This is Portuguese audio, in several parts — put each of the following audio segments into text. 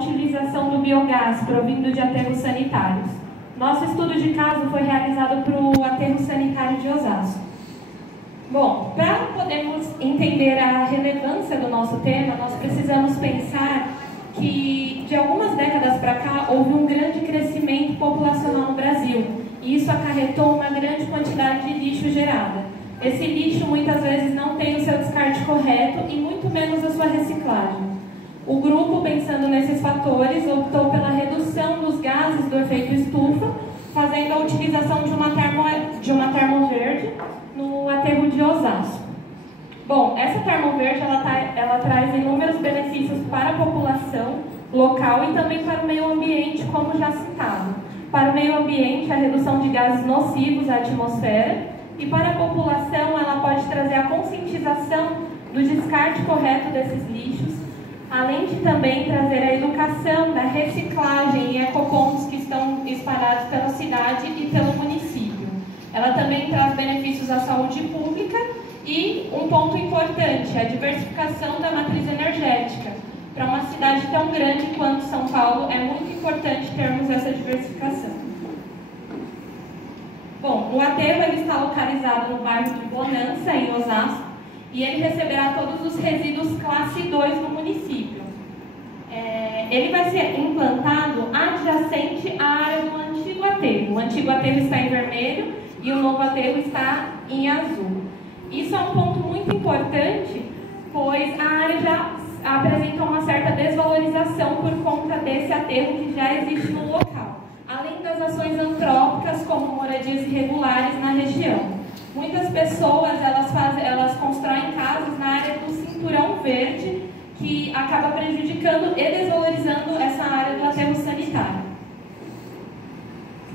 utilização do biogás provindo de aterros sanitários. Nosso estudo de caso foi realizado para o aterro sanitário de Osasco. Bom, para podermos entender a relevância do nosso tema, nós precisamos pensar que de algumas décadas para cá houve um grande crescimento populacional no Brasil e isso acarretou uma grande quantidade de lixo gerada. Esse lixo muitas vezes não tem o seu descarte correto e muito menos a sua reciclagem. O grupo, pensando nesses fatores, optou pela redução dos gases do efeito estufa, fazendo a utilização de uma termoverde no aterro de Osasco. Bom, essa termoverde ela traz inúmeros benefícios para a população local e também para o meio ambiente, como já citado. Para o meio ambiente, a redução de gases nocivos à atmosfera, e para a população, ela pode trazer a conscientização do descarte correto desses lixos, além de também trazer a educação da reciclagem e ecopontos que estão espalhados pela cidade e pelo município. Ela também traz benefícios à saúde pública e um ponto importante, a diversificação da matriz energética. Para uma cidade tão grande quanto São Paulo, é muito importante termos essa diversificação. Bom, o aterro ele está localizado no bairro de Bonança, em Osasco, e ele receberá todos os resíduos classe 2 no município. Ele vai ser implantado adjacente à área do antigo aterro. O antigo aterro está em vermelho e o novo aterro está em azul. Isso é um ponto muito importante, pois a área já apresenta uma certa desvalorização por conta desse aterro que já existe no local, além das ações antrópicas como moradias irregulares na região. Muitas pessoas elas constroem casas na área do cinturão verde, que acaba prejudicando e desvalorizando essa área do aterro sanitário.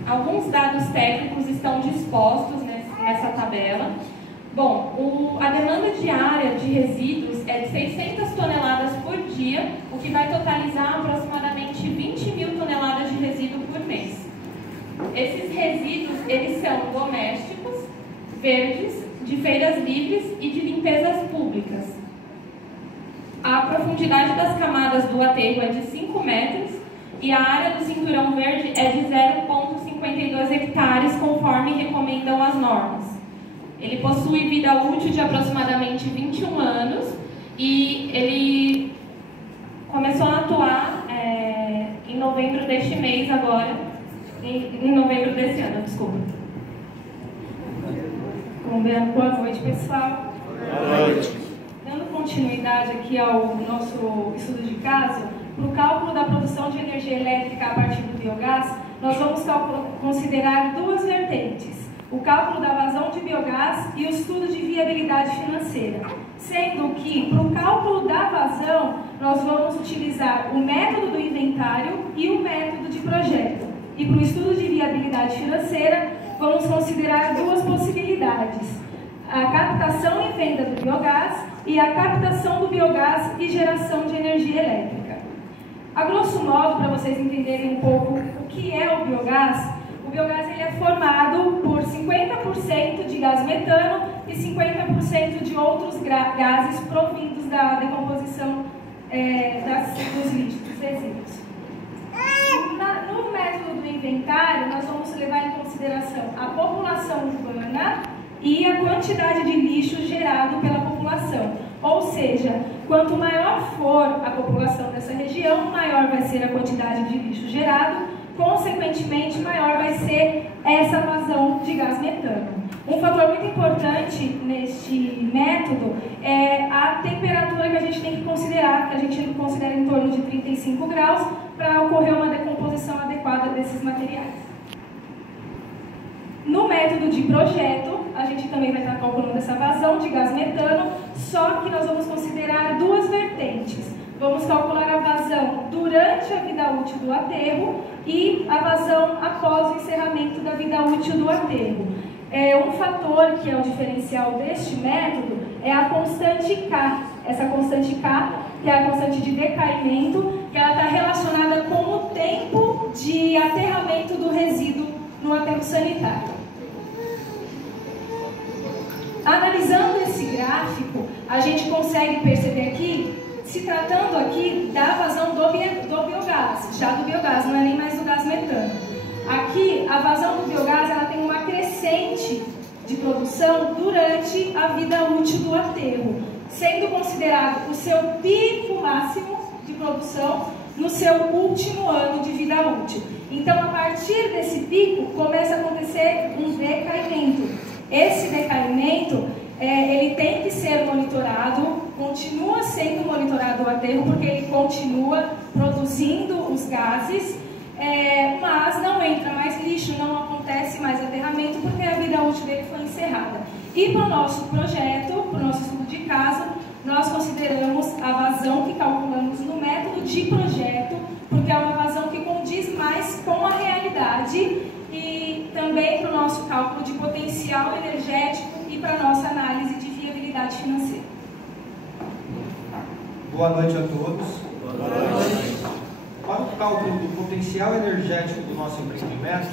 Alguns dados técnicos estão dispostos nessa tabela. Bom, a demanda diária de resíduos é de 600 toneladas por dia, o que vai totalizar aproximadamente 20 mil toneladas de resíduo por mês. Esses resíduos eles são domésticos, verdes, de feiras livres e de limpezas públicas. A profundidade das camadas do aterro é de 5 metros e a área do cinturão verde é de 0,52 hectares, conforme recomendam as normas. Ele possui vida útil de aproximadamente 21 anos e ele começou a atuar em novembro deste mês agora, em novembro desse ano, desculpa. Boa noite, pessoal. Boa noite. Dando continuidade aqui ao nosso estudo de caso, para o cálculo da produção de energia elétrica a partir do biogás, nós vamos considerar duas vertentes: o cálculo da vazão de biogás e o estudo de viabilidade financeira. Sendo que, para o cálculo da vazão, nós vamos utilizar o método do inventário e o método de projeto. E para o estudo de viabilidade financeira, vamos considerar duas possibilidades: a captação e venda do biogás e a captação do biogás e geração de energia elétrica. A grosso modo, para vocês entenderem um pouco o que é o biogás ele é formado por 50% de gás metano e 50% de outros gases provindos da decomposição dos lixos, dos resíduos. No método do inventário, nós vamos levar em consideração a população urbana e a quantidade de lixo gerado pela população. Ou seja, quanto maior for a população dessa região, maior vai ser a quantidade de lixo gerado, consequentemente, maior vai ser essa vazão de gás metano. Um fator muito importante neste método é a temperatura que a gente tem que considerar, que a gente considera em torno de 35 graus, para ocorrer uma decomposição adequada desses materiais. No método de projeto, a gente também vai estar calculando essa vazão de gás metano, só que nós vamos considerar duas vertentes. Vamos calcular a vazão durante a vida útil do aterro e a vazão após o encerramento da vida útil do aterro. Um fator que é o diferencial deste método é a constante K. Essa constante K, que é a constante de decaimento, que ela está relacionada com o tempo de aterramento do resíduo no aterro sanitário. Analisando esse gráfico, a gente consegue perceber aqui, se tratando aqui da vazão do biogás. já do biogás, não é nem mais do gás metano. Aqui, a vazão do biogás ela tem uma crescente de produção durante a vida útil do aterro, sendo considerado o seu pico máximo de produção no seu último ano de vida útil. Então, a partir desse pico, começa a acontecer um decaimento. Esse decaimento, ele tem que ser monitorado, continua sendo monitorado o aterro, porque ele continua produzindo os gases, mas não entra mais lixo, não acontece mais aterramento, porque a vida útil dele foi encerrada. E para o nosso projeto, para o nosso estudo de caso, nós consideramos a vazão que calculamos no método de projeto, porque é uma vazão que condiz mais com a realidade, e também para o nosso cálculo de potencial energético e para a nossa análise de viabilidade financeira. Boa noite a todos. Boa noite. Para o cálculo do potencial energético do nosso empreendimento,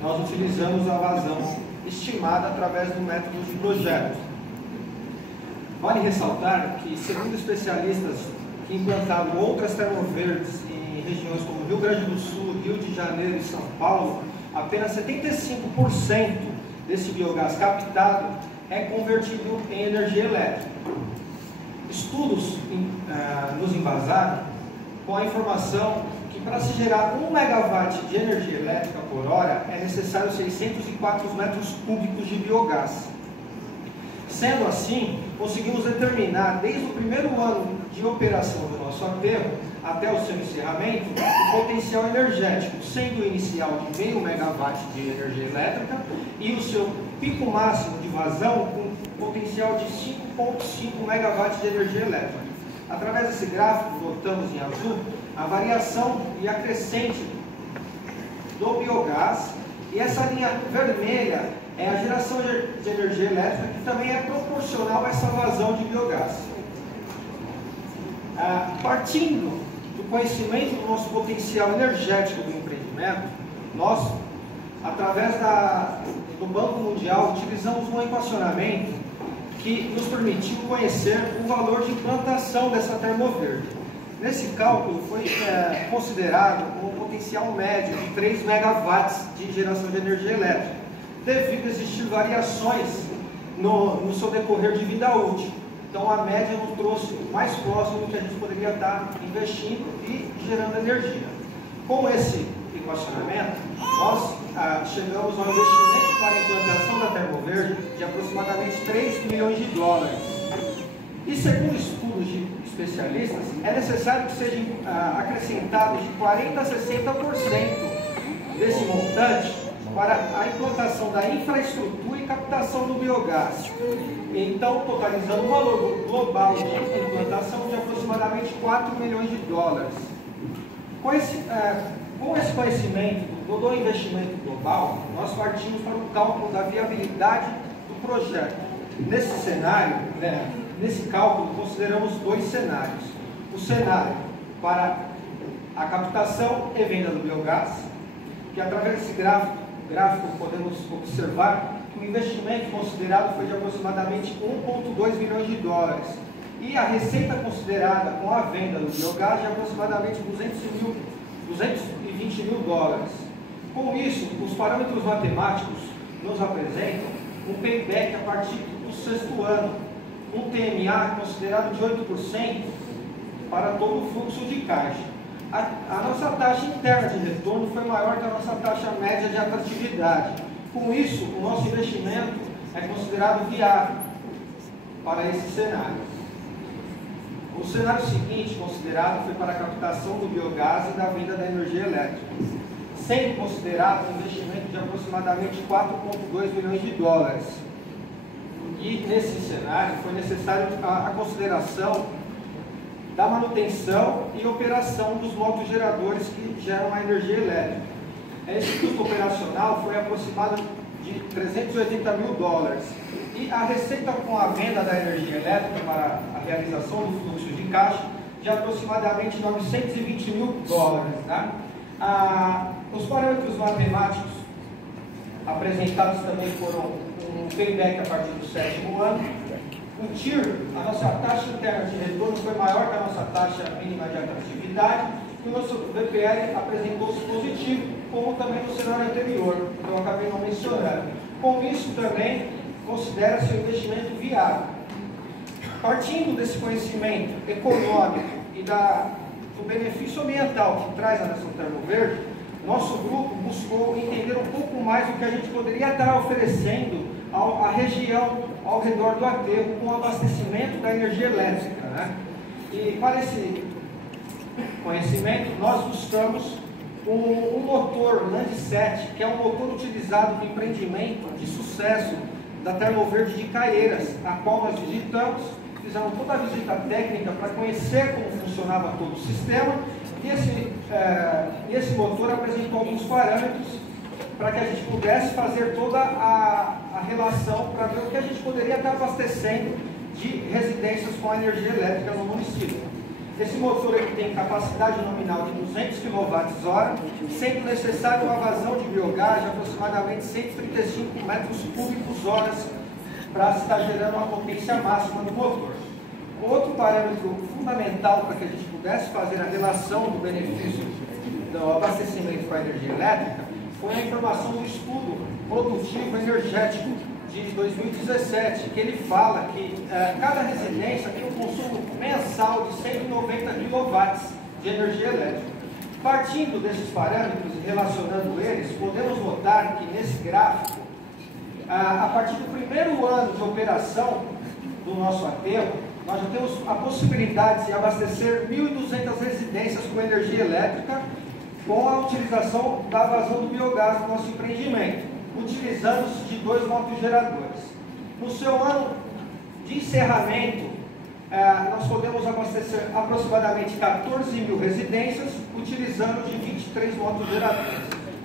nós utilizamos a vazão estimada através do método de projeto. Vale ressaltar que, segundo especialistas que implantaram outras termoverdes em regiões como Rio Grande do Sul, Rio de Janeiro e São Paulo, apenas 75% desse biogás captado é convertido em energia elétrica. Estudos nos embasaram com a informação que para se gerar 1 megawatt de energia elétrica por hora é necessário 604 metros cúbicos de biogás. Sendo assim, conseguimos determinar desde o primeiro ano de operação do nosso aterro até o seu encerramento o potencial energético, sendo o inicial de 0,5 megawatt de energia elétrica e o seu pico máximo de vazão com potencial de 5,5 megawatts de energia elétrica. Através desse gráfico, botamos em azul a variação e a crescente do biogás, e essa linha vermelha é a geração de energia elétrica, que também é proporcional a essa vazão de biogás. Partindo do conhecimento do nosso potencial energético do empreendimento, nós, através do Banco Mundial, utilizamos um equacionamento que nos permitiu conhecer o valor de implantação dessa termoverde. Nesse cálculo foi considerado um potencial médio de 3 megawatts de geração de energia elétrica, devido a existir variações no seu decorrer de vida útil. Então a média nos trouxe mais próximo do que a gente poderia estar investindo e gerando energia. Com esse equacionamento, nós chegamos ao investimento para a implantação da termoverde de aproximadamente 3 milhões de dólares. E segundo estudos de especialistas, é necessário que sejam acrescentados de 40% a 60% desse montante para a implantação da infraestrutura e captação do biogás. Então, totalizando um valor global de implantação de aproximadamente 4 milhões de dólares. Com esse conhecimento do investimento global, nós partimos para o cálculo da viabilidade do projeto. Nesse cenário, nesse cálculo, consideramos 2 cenários. O cenário para a captação e venda do biogás, que através desse gráfico podemos observar que o investimento considerado foi de aproximadamente 1,2 milhões de dólares e a receita considerada com a venda do biogás de aproximadamente 220 mil dólares. Com isso, os parâmetros matemáticos nos apresentam um payback a partir do 6º ano, um TMA considerado de 8% para todo o fluxo de caixa. A nossa taxa interna de retorno foi maior que a nossa taxa média de atratividade. Com isso, o nosso investimento é considerado viável para esse cenário. O cenário seguinte considerado foi para a captação do biogás e da venda da energia elétrica, sendo considerado um investimento de aproximadamente 4,2 milhões de dólares. E nesse cenário foi necessário a consideração da manutenção e operação dos motogeradores que geram a energia elétrica. Esse custo operacional foi aproximado de 380 mil dólares. E a receita com a venda da energia elétrica para a realização do fluxo de caixa de aproximadamente 920 mil dólares. Né? Os parâmetros matemáticos apresentados também foram um payback a partir do 7º ano. O TIR, a nossa taxa interna de retorno foi maior que a nossa taxa mínima de atratividade que o nosso VPL apresentou-se positivo, como também no cenário anterior, que eu acabei não mencionando. Com isso também considera-se um investimento viável. Partindo desse conhecimento econômico e do benefício ambiental que traz a nação Termoverde, nosso grupo buscou entender um pouco mais do que a gente poderia estar oferecendo à região ao redor do aterro com o abastecimento da energia elétrica, né? E para esse conhecimento, nós buscamos um motor Land 7, que é um motor utilizado no empreendimento de sucesso da Termoverde de Caieiras, a qual nós visitamos, fizemos toda a visita técnica para conhecer como funcionava todo o sistema, e esse motor apresentou alguns parâmetros para que a gente pudesse fazer toda a relação para ver o que a gente poderia estar abastecendo de residências com a energia elétrica no município. Esse motor aqui tem capacidade nominal de 200 kWh, sendo necessário uma vazão de biogás de aproximadamente 135 metros cúbicos horas para estar gerando uma potência máxima do motor. Outro parâmetro fundamental para que a gente pudesse fazer a relação do benefício do abastecimento com a energia elétrica foi a informação do estudo produtivo energético de 2017, que ele fala que cada residência tem um consumo mensal de 190 kW de energia elétrica. Partindo desses parâmetros e relacionando eles, podemos notar que nesse gráfico, a partir do primeiro ano de operação do nosso aterro, nós já temos a possibilidade de abastecer 1.200 residências com energia elétrica com a utilização da vazão do biogás no nosso empreendimento, utilizando-se de 2 motogeradores. No seu ano de encerramento, nós podemos abastecer aproximadamente 14.000 residências, utilizando de 23 motogeradores.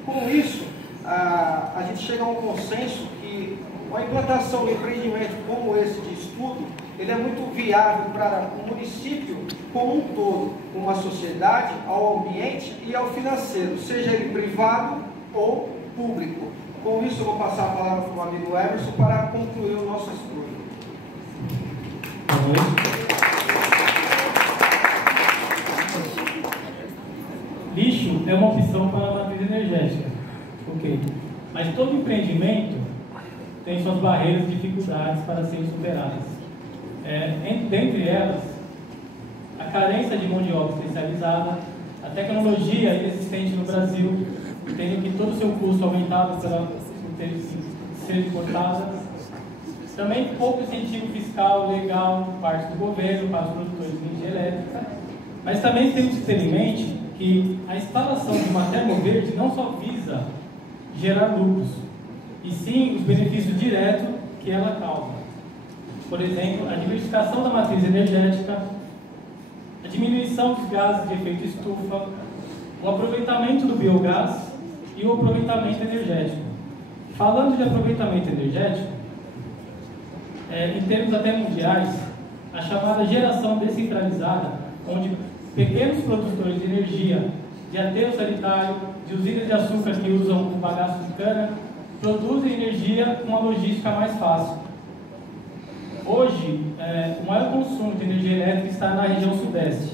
Com isso, a gente chega a um consenso que a implantação de um empreendimento como esse de estudo, ele é muito viável para o município como um todo, uma sociedade, ao ambiente e ao financeiro, seja ele privado ou público. Com isso, eu vou passar a palavra para o amigo Emerson para concluir o nosso estudo. Lixo é uma opção para a matriz energética, ok? Mas todo empreendimento tem suas barreiras e dificuldades para serem superadas. Dentre elas, a carência de mão de obra especializada, a tecnologia inexistente no Brasil, tendo que todo o seu custo aumentado por ser importada. Também pouco incentivo fiscal, legal, por parte do governo para os produtores de energia elétrica. Mas também temos que ter em mente que a instalação de uma termoverde não só visa gerar lucros, e sim os benefícios diretos que ela causa. Por exemplo, a diversificação da matriz energética, a diminuição dos gases de efeito estufa, o aproveitamento do biogás e o aproveitamento energético. Falando de aproveitamento energético, em termos até mundiais, a chamada geração descentralizada, onde pequenos produtores de energia, de aterro sanitário, de usinas de açúcar que usam o bagaço de cana, produzem energia com uma logística mais fácil. Hoje, o maior consumo de energia elétrica está na região sudeste.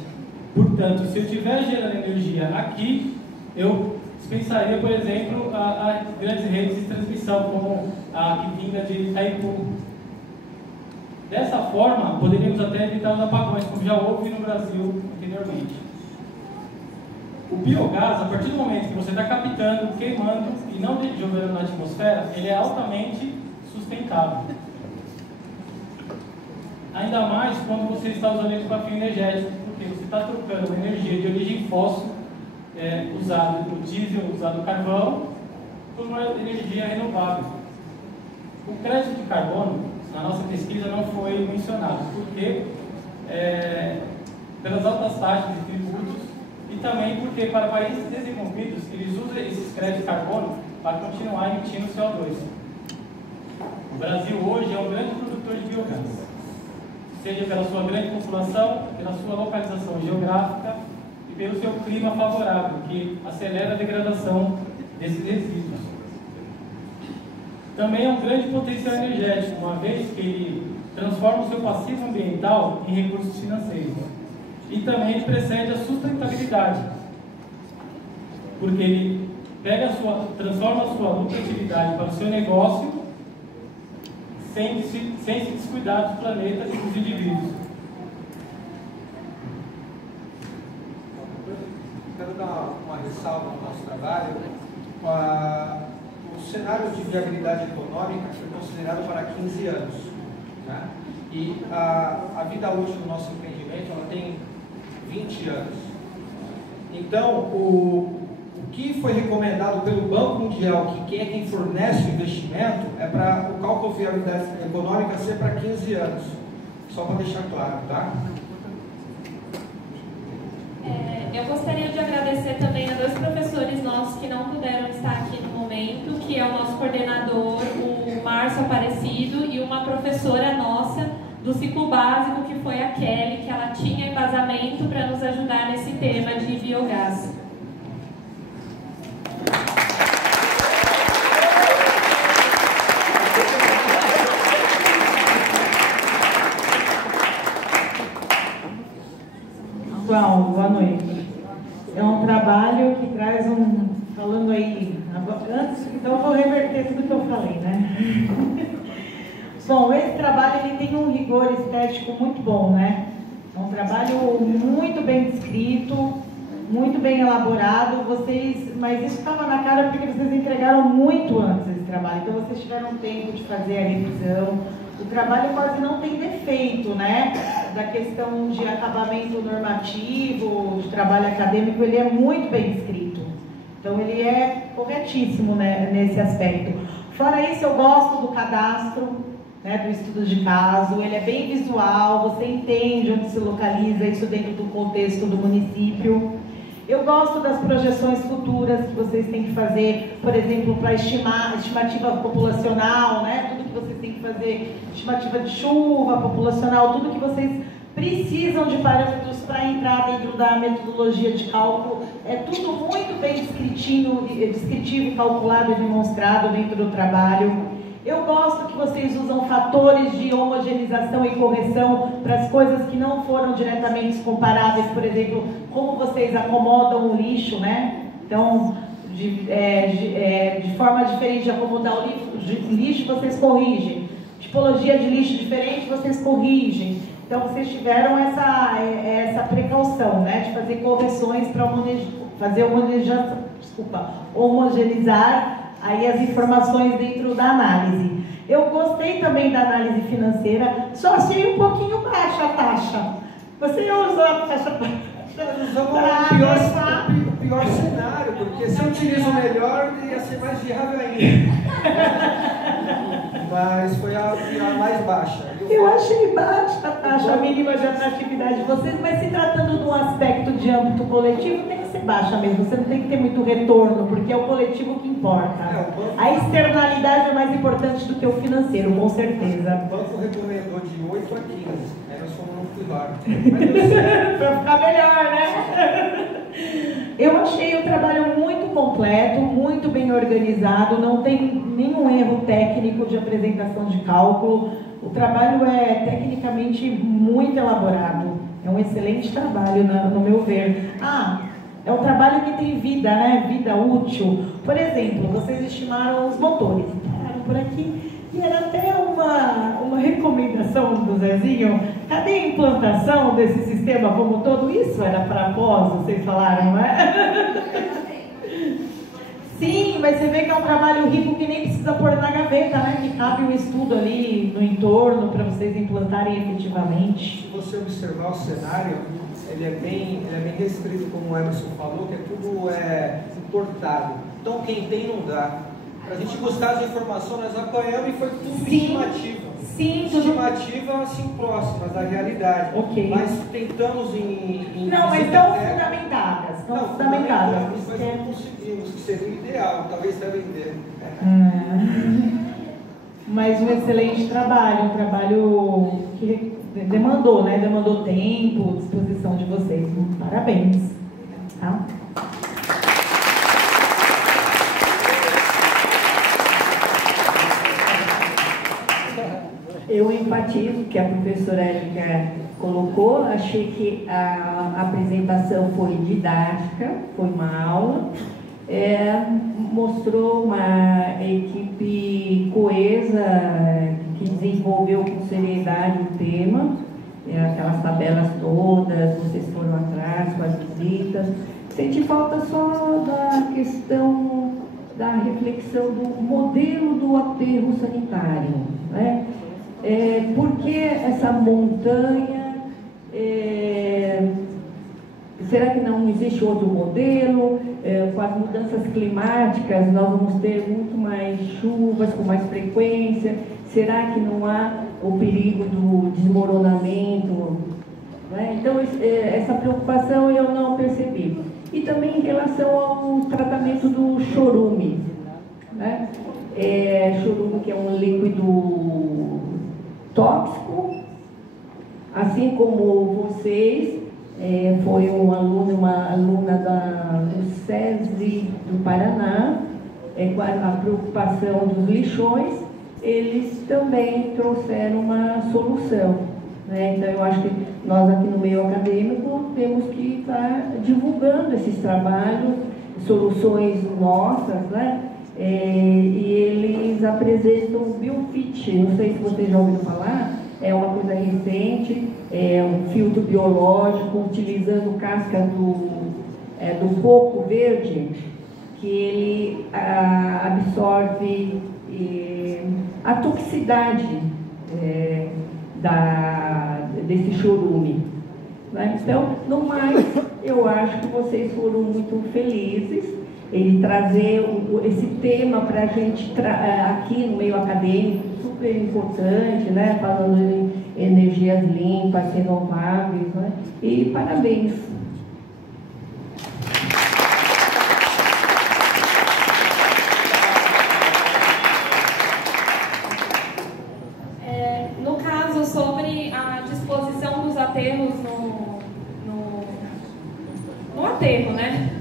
Portanto, se eu estiver gerando energia aqui, eu dispensaria, por exemplo, a grandes redes de transmissão, como a que vinda de Itaipu. Dessa forma, poderíamos até evitar os apagões, como já houve no Brasil anteriormente. O biogás, a partir do momento que você está captando, queimando e não jogando na atmosfera, ele é altamente sustentável. Ainda mais quando você está usando ele para fim energético, porque você está trocando uma energia de origem fóssil, usado o diesel, usado o carvão, por uma energia renovável. O crédito de carbono, na nossa pesquisa, não foi mencionado, porque pelas altas taxas de tributos e também porque para países desenvolvidos eles usam esses créditos de carbono para continuar emitindo CO2. O Brasil hoje é um grande produtor de biogás, seja pela sua grande população, pela sua localização geográfica e pelo seu clima favorável, que acelera a degradação desses resíduos. Também é um grande potencial energético, uma vez que ele transforma o seu passivo ambiental em recursos financeiros. E também ele precede a sustentabilidade, porque ele transforma a sua lucratividade para o seu negócio sem se descuidar dos planetas e dos indivíduos. Quero dar uma ressalva no nosso trabalho. O cenário de viabilidade econômica foi considerado para 15 anos. Né? E a vida útil do nosso empreendimento ela tem 20 anos. Então, o que foi recomendado pelo Banco Mundial, que quem é quem fornece o investimento, é para o cálculo de viabilidade econômica ser para 15 anos. Só para deixar claro, tá? Eu gostaria de agradecer também a 2 professores nossos que não puderam estar aqui no momento, que é o nosso coordenador, o Márcio Aparecido, e uma professora nossa do ciclo básico, que foi a Kelly, que ela tinha embasamento para nos ajudar nesse tema de biogás. Pessoal, boa noite. É um trabalho que traz falando aí, antes, então eu vou reverter tudo que eu falei, né? Bom, esse trabalho ele tem um rigor estético muito bom, né? É um trabalho muito bem descrito, muito bem elaborado, mas isso estava na cara porque vocês entregaram muito antes esse trabalho, então vocês tiveram tempo de fazer a revisão. O trabalho quase não tem defeito, né? Da questão de acabamento normativo, de trabalho acadêmico, ele é muito bem escrito. Então ele é corretíssimo, né, nesse aspecto. Fora isso, eu gosto do cadastro, né, do estudo de caso, ele é bem visual, você entende onde se localiza isso dentro do contexto do município. Eu gosto das projeções futuras que vocês têm que fazer, por exemplo, para estimativa populacional, né? Tudo que vocês têm que fazer, estimativa de chuva populacional, tudo que vocês precisam de parâmetros para entrar dentro da metodologia de cálculo. É tudo muito bem descritivo e calculado e demonstrado dentro do trabalho. Eu gosto que vocês usam fatores de homogeneização e correção para as coisas que não foram diretamente comparáveis, por exemplo, como vocês acomodam o lixo, né? Então, de forma diferente de acomodar o lixo, vocês corrigem. Tipologia de lixo diferente, vocês corrigem. Então, vocês tiveram essa precaução, né? De fazer correções para homogeneizar aí as informações dentro da análise. Eu gostei também da análise financeira, só achei um pouquinho baixa a taxa. Você usou a taxa baixa? Nós usamos o pior cenário, porque se eu utilizo o melhor, ia ser mais viável ainda. Mas foi a mais baixa. Eu achei baixa a taxa mínima de atratividade de vocês, mas se tratando de um aspecto de âmbito coletivo, tem que ser baixa mesmo. Você não tem que ter muito retorno, porque é o coletivo que importa. A externalidade é mais importante do que o financeiro, com certeza. O banco recomendou de 8 a 15, aí nós fomos no pilar. Para ficar melhor, né? Eu achei o trabalho muito completo, muito bem organizado, não tem nenhum erro técnico de apresentação de cálculo. O trabalho é tecnicamente muito elaborado, é um excelente trabalho, no meu ver. É um trabalho que tem vida, né? Vida útil. Por exemplo, vocês estimaram os motores, pararam por aqui, e era até uma recomendação do Zezinho. Cadê a implantação desse sistema como todo? Isso era para após, vocês falaram, não é? Sim, mas você vê que é um trabalho rico que nem precisa pôr na gaveta, né? Que cabe um estudo ali no entorno para vocês implantarem efetivamente. Se você observar o cenário, ele é bem restrito, como o Emerson falou, que tudo importado. Então quem tem não dá. Para a gente buscar as informações, nós apanhamos e foi tudo estimativa. Sim, estimativa assim próximas da realidade. Ok. Mas tentamos em não, mas estão fundamentadas. Não, fundamentadas. Mas não conseguimos, que seria o ideal, talvez até vender. Mas um excelente trabalho, um trabalho que demandou, né? Demandou tempo, disposição de vocês. Parabéns. Tá? Eu empatizo o que a professora Érica colocou, achei que a apresentação foi didática, foi uma aula, mostrou uma equipe coesa, que desenvolveu com seriedade o tema, aquelas tabelas todas, vocês foram atrás com as visitas. Senti falta só da questão da reflexão do modelo do aterro sanitário, né? Por que essa montanha? Será que não existe outro modelo? Com as mudanças climáticas, nós vamos ter muito mais chuvas, com mais frequência. Será que não há o perigo do desmoronamento? Né? Então, essa preocupação eu não percebi. E também em relação ao tratamento do chorume. Né? Chorume, que é um líquido tóxico, assim como vocês. Foi uma aluna do SESI do Paraná, com a preocupação dos lixões, eles também trouxeram uma solução. Né? Então, eu acho que nós aqui no meio acadêmico temos que estar divulgando esses trabalhos, soluções nossas, né? E eles apresentam o BioFit, não sei se vocês já ouviram falar, é uma coisa recente, é um filtro biológico utilizando casca do coco verde, que ele absorve a toxicidade desse chorume. Né? Então, no mais, eu acho que vocês foram muito felizes em trazer esse tema para a gente aqui no meio acadêmico, super importante, né? Falando em energias limpas, renováveis, né? E parabéns. No caso, sobre a disposição dos aterros no aterro, né?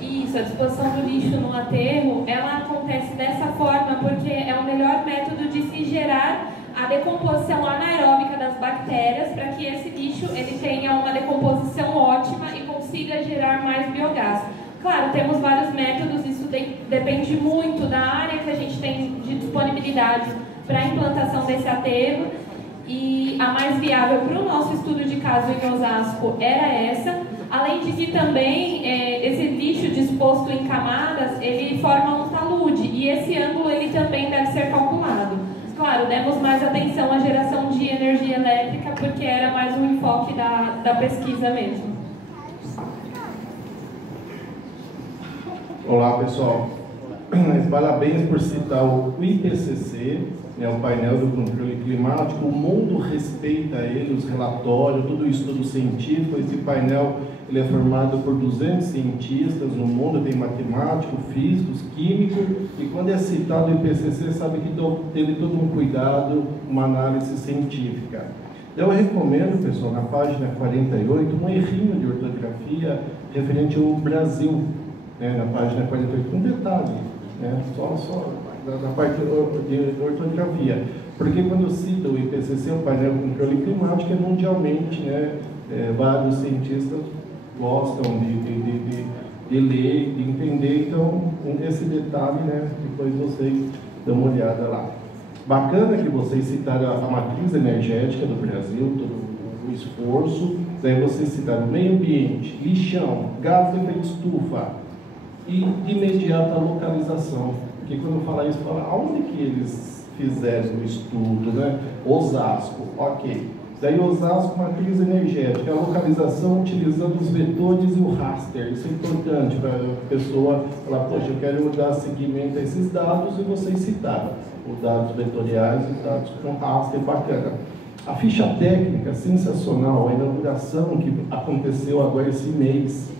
Isso, a disposição do lixo no aterro, ela acontece dessa forma porque é o melhor método de se gerar a decomposição anaeróbica das bactérias para que esse lixo ele tenha uma decomposição ótima e consiga gerar mais biogás. Claro, temos vários métodos, isso depende muito da área que a gente tem de disponibilidade para a implantação desse aterro, e a mais viável para o nosso estudo de caso em Osasco era essa. Além de que também esse lixo disposto em camadas, ele forma um talude, e esse ângulo ele também deve ser calculado. Claro, demos mais atenção à geração de energia elétrica, porque era mais um enfoque da pesquisa mesmo. Olá, pessoal. Parabéns por citar o IPCC, o painel do controle climático. O mundo respeita ele, os relatórios, todo o estudo científico. Esse painel ele é formado por 200 cientistas no mundo, tem matemáticos, físicos, químicos, e quando é citado o IPCC, sabe que teve todo um cuidado, uma análise científica. Eu recomendo, pessoal, na página 48, um errinho de ortografia referente ao Brasil, né, na página 48, um detalhe, né, só da parte de ortografia, porque quando cita o IPCC, o painel de controle climático, mundialmente, né, vários cientistas gostam de ler, de entender, então esse detalhe, né, depois vocês dão uma olhada lá. Bacana que vocês citaram a matriz energética do Brasil, todo o esforço, daí vocês citaram meio ambiente, lixão, gás de efeito estufa e de imediata localização, porque quando fala isso, fala aonde que eles fizeram o estudo, né? Osasco, ok. Daí Osasco, matriz energética, a localização utilizando os vetores e o raster. Isso é importante para a pessoa falar, poxa, eu quero dar seguimento a esses dados, e vocês citaram os dados vetoriais e os dados com raster, bacana. A ficha técnica, sensacional, a inauguração que aconteceu agora esse mês.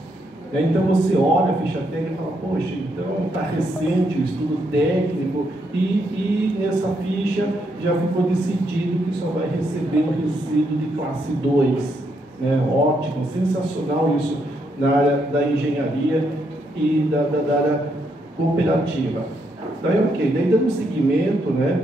Então você olha a ficha técnica e fala, poxa, então está recente o estudo técnico, e nessa ficha já ficou decidido que só vai receber um resíduo de classe 2. Né? Ótimo, sensacional isso na área da engenharia e da área cooperativa. Daí, ok, daí dando seguimento, né?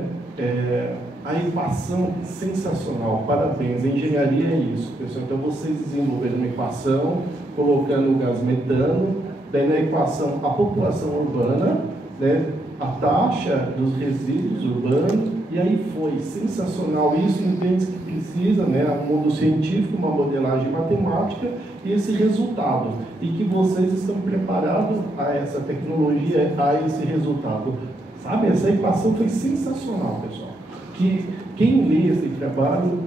A equação sensacional, parabéns, a engenharia é isso, pessoal. Então vocês desenvolveram uma equação colocando o gás metano daí na equação a população urbana, né, a taxa dos resíduos urbanos, e aí foi sensacional. Isso entende que precisa, né, um mundo científico, uma modelagem matemática e esse resultado. E que vocês estão preparados a essa tecnologia, a esse resultado. Sabe, essa equação foi sensacional, pessoal. Que quem lê esse trabalho,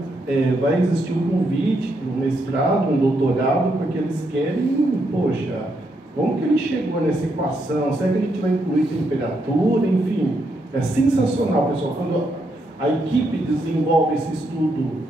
vai existir um convite, um mestrado, um doutorado, porque eles querem, poxa, como que ele chegou nessa equação? Será que a gente vai incluir temperatura? Enfim, é sensacional, pessoal, quando a equipe desenvolve esse estudo,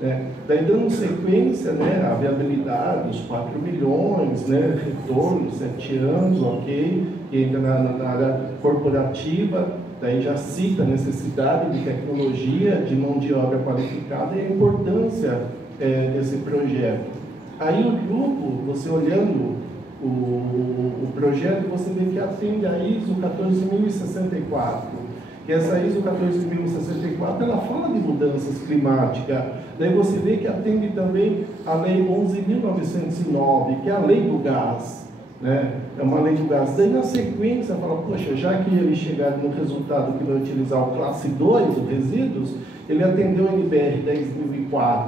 né? Daí dando sequência, né, a viabilidade, os 4 milhões, né, retorno, 7 anos, ok, que entra na área corporativa, daí já cita a necessidade de tecnologia, de mão de obra qualificada e a importância desse projeto. Aí o grupo, você olhando o projeto, você vê que atende a ISO 14064. E essa ISO 14064, ela fala de mudanças climáticas. Daí você vê que atende também a Lei 11.909, que é a Lei do Gás, né? É uma lei do gás. Daí na sequência fala, poxa, já que ele chegar no resultado que vai utilizar o classe 2, os resíduos, ele atendeu a NBR 10.004.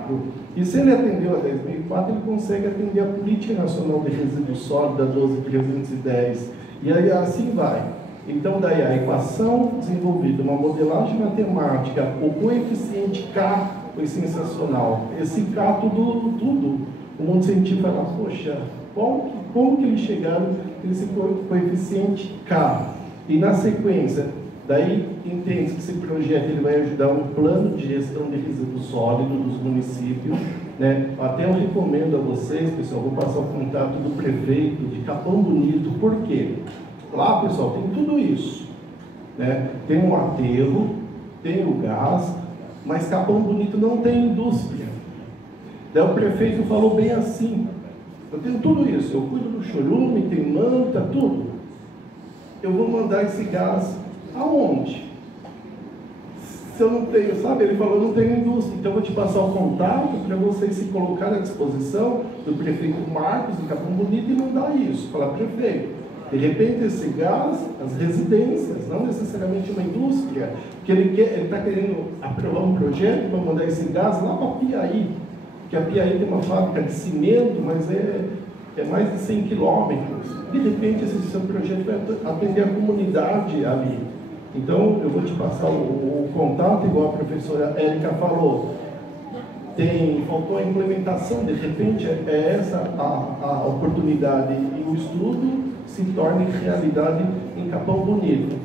E se ele atendeu a 10.004, ele consegue atender a Política Nacional de Resíduos Sólidos, a 12.310. E aí assim vai. Então daí a equação desenvolvida, uma modelagem matemática, o coeficiente K foi sensacional. Esse K tudo. O mundo científico fala, poxa, como que eles chegaram nesse coeficiente K? E na sequência, daí entende que esse projeto ele vai ajudar um plano de gestão de resíduos sólidos dos municípios, né? Até eu recomendo a vocês, pessoal, vou passar o contato do prefeito de Capão Bonito. Por quê? Lá, pessoal, tem tudo isso, né? Tem um aterro, tem o gás, mas Capão Bonito não tem indústria. Daí o prefeito falou bem assim, eu tenho tudo isso, eu cuido do chorume, tem manta, tudo. Eu vou mandar esse gás aonde? Se eu não tenho, sabe? Ele falou, não tenho indústria, então eu vou te passar o contato para vocês se colocarem à disposição do prefeito Marcos de Capão Bonito e mandar isso. Falar, prefeito, de repente esse gás, as residências, não necessariamente uma indústria, porque ele está querendo aprovar um projeto para mandar esse gás lá para Piaí, que a Piaí tem uma fábrica de cimento, mas é mais de 100 quilômetros. De repente esse seu projeto vai atender a comunidade ali. Então eu vou te passar o contato, igual a professora Érica falou. Faltou a implementação, de repente é essa a oportunidade e o estudo se torne realidade em Capão Bonito.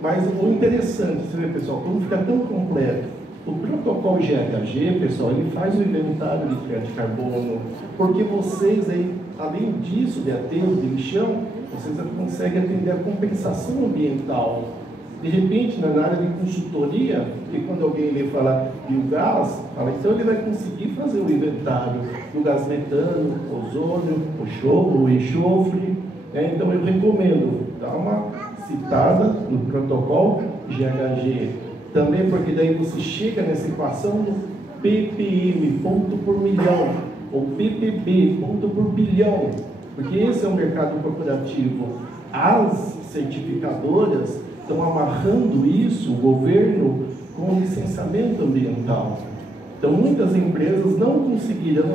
Mas o interessante, você vê, pessoal, como fica tão completo, o protocolo GHG, pessoal, ele faz o inventário de crédito de carbono, porque vocês aí, além disso, de aterro, de lixão, vocês conseguem atender a compensação ambiental. De repente, na área de consultoria, e quando alguém lhe fala biogás, então ele vai conseguir fazer o inventário do gás metano, ozônio, o enxofre. Então eu recomendo dar uma citada no protocolo GHG. Também porque daí você chega nessa equação no ppm, ponto por milhão, ou ppb, ponto por bilhão, porque esse é o mercado corporativo. As certificadoras estão amarrando isso, o governo, com o licenciamento ambiental. Então muitas empresas não conseguiram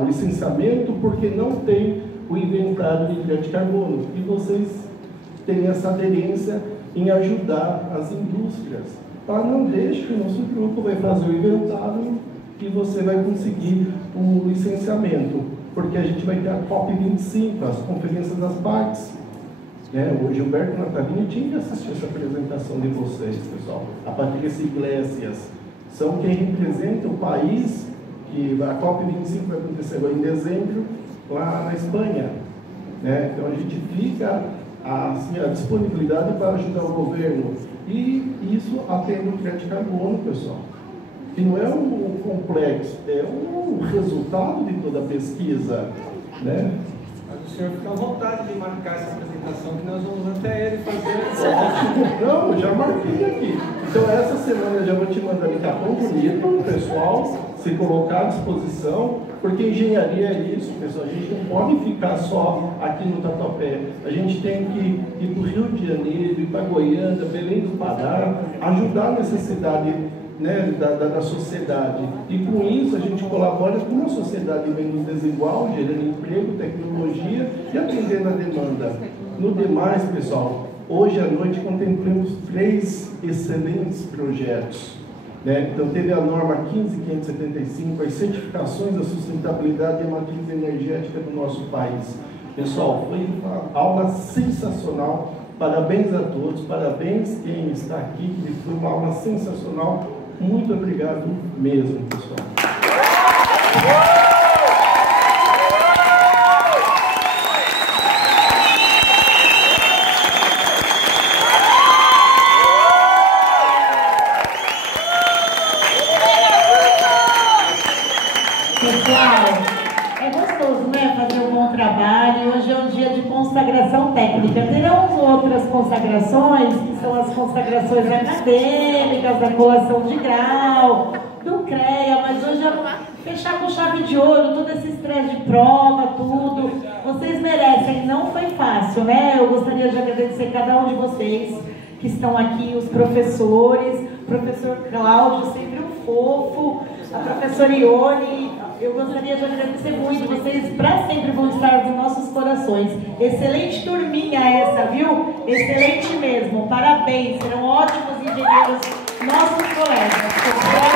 o licenciamento porque não tem o inventário de crédito de carbono. E vocês têm essa aderência em ajudar as indústrias. Não deixe que o nosso grupo vai fazer o inventário e você vai conseguir o licenciamento, porque a gente vai ter a COP25, as conferências das partes. O Gilberto Natalini tinha que assistir essa apresentação de vocês, pessoal. A Patrícia Iglesias são quem representa o país, que a COP25 vai acontecer agora em dezembro, lá na Espanha. Então a gente fica assim, a disponibilidade para ajudar o governo. E isso atende o crédito de carbono, pessoal. E não é um complexo, é um resultado de toda a pesquisa, né? O senhor fica à vontade de marcar essa apresentação, que nós vamos até ele fazer. Não, eu já marquei aqui. Então, essa semana eu já vou te mandar um cartão bonito, o pessoal se colocar à disposição, porque engenharia é isso, pessoal. A gente não pode ficar só aqui no Tatuapé. A gente tem que ir para o Rio de Janeiro, ir para Goiânia, Belém do Pará, ajudar a necessidade, né, da sociedade. E com isso a gente colabora com uma sociedade menos desigual, gerando emprego, tecnologia e atendendo a demanda. No demais, pessoal, hoje à noite contemplamos 3 excelentes projetos. Né? Então teve a norma 15575, as certificações da sustentabilidade e a matriz energética do nosso país. Pessoal, foi uma aula sensacional. Parabéns a todos, parabéns quem está aqui, foi uma aula sensacional. Muito obrigado mesmo, pessoal. Pessoal, é gostoso, né, fazer um bom trabalho. Hoje é um dia de consagração técnica. Terão outras consagrações, que são as consagrações acadêmicas, da colação de grau, do CREA, mas hoje é fechar com chave de ouro, todo esse estresse de prova, tudo. Vocês merecem, não foi fácil, né? Eu gostaria de agradecer cada um de vocês que estão aqui, os professores, o professor Cláudio, sempre um fofo, a professora Ione. Eu gostaria de agradecer muito, vocês para sempre vão estar nos nossos corações. Excelente turminha essa, viu? Excelente mesmo, parabéns, serão ótimos engenheiros, nossos colegas.